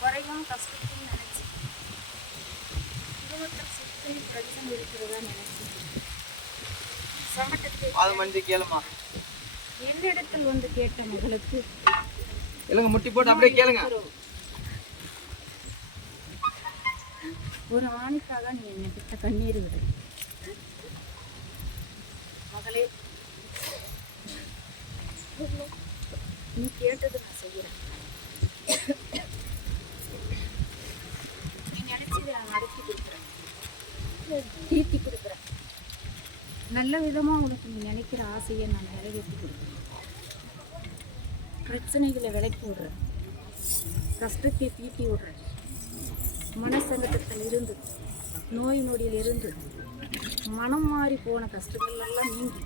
குறையும் கஷ்டத்தையும் நினைச்சு குடும்பத்தில் சுற்றி பிரச்சனை இருக்கிறதா நினைச்சு சங்கடத்தை கேளுமா என்னிடத்தில் வந்து கேட்ட மகளுக்கு இல்லைங்க முட்டி போட்டு அப்படியே கேளுங்க. ஒரு ஆணுக்காக நீ என்னை கிட்ட கண்ணீர் விடு மகளே, நீ கேட்டது நான் செய்கிறேன். நீ நினைச்சதை நான் நடத்தி கொடுக்குறேன், தீர்த்தி கொடுக்குறேன். நல்ல விதமா உனக்கு நீ நினைக்கிற ஆசையை நான் நிறைவேற்றி கொடுக்குறேன். பிரச்சனைகளை விலக்கி விடுறேன், கஷ்டத்தை தீட்டி விடுறேன். மனசங்கடத்தில் இருந்து, நோய் நொடியில் இருந்து, மனம் மாறி போன கஷ்டங்கள் எல்லாம் நீங்கி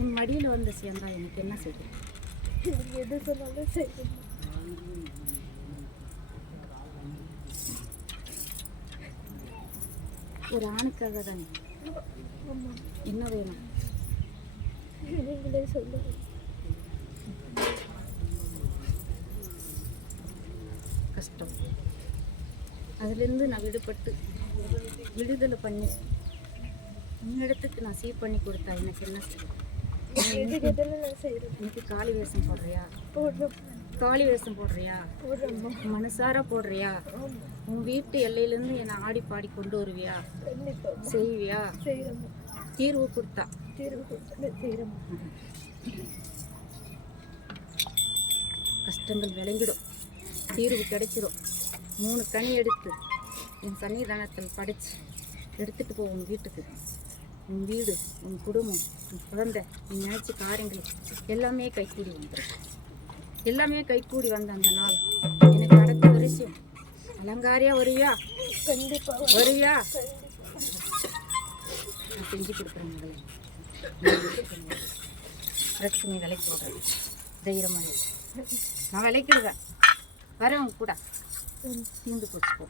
உன் மடியில் வந்து சேர்ந்தா எனக்கு என்ன செய்யும்? எது சொன்னாலும் செய்யும். ஒரு ஆணுக்காக தானே, என்ன வேணும் நீங்களே சொல்லுங்க. கஷ்டம் அதிலிருந்து நான் விடுபட்டு விடுதலை பண்ணி உன்னிடத்துக்கு நான் சீர் பண்ணி கொடுத்தா எனக்கு என்ன செய்யும்? எனக்கு காளி வேஷம் போடுறியா? காளி வேஷம் போடுறியா? மனசார போடுறியா? உன் வீட்டு எல்லையிலேருந்து என்னை ஆடி பாடி கொண்டு வருவியா? செய்வியா? தீர்வு கொடுத்தா கஷ்டங்கள் விளங்கிடும், தீர்வு கிடைச்சிடும். 3 கனி எடுத்து என் சன்னிதானத்தில் படைச்சு எடுத்துட்டு போ உன் வீட்டுக்கு. உன் வீடு, உன் குடும்பம், உன் குழந்தை, நீ நினைச்ச காரியங்கள் எல்லாமே கைகூடி வந்துடும். எல்லாமே கைகூடி வந்த அந்த நாள் எனக்கு அடுத்த வருஷம் அலங்காரியா வருவியா? கண்டிப்பாக வருவியா? நான் செஞ்சு கொடுக்குறேன் மகளே. பிரச்சனை விலைக்கு போடுறேன், தைரியமாக நான் விலைக்கிடுவேன். வரேன் கூட தீர்ந்து போச்சு போ.